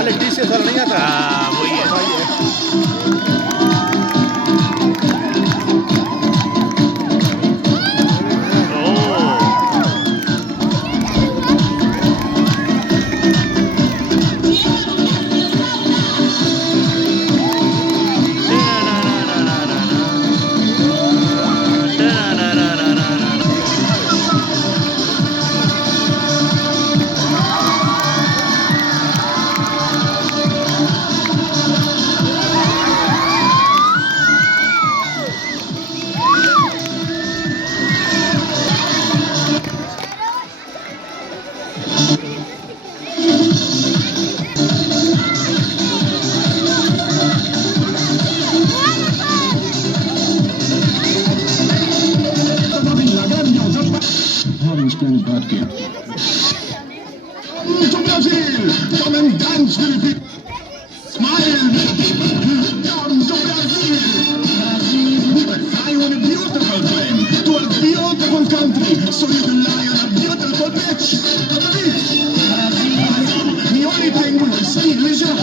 मालिक टीसीएस वाला नहीं आता। हाँ वही है। भाई है। Having bad game. To Brazil! Come and dance with the people! Smile with the people! Come to Brazil! Brazil! Fly on a beautiful plane to a beautiful country so you can lie on a beautiful beach! On the beach! Brazil! The only thing we will see is your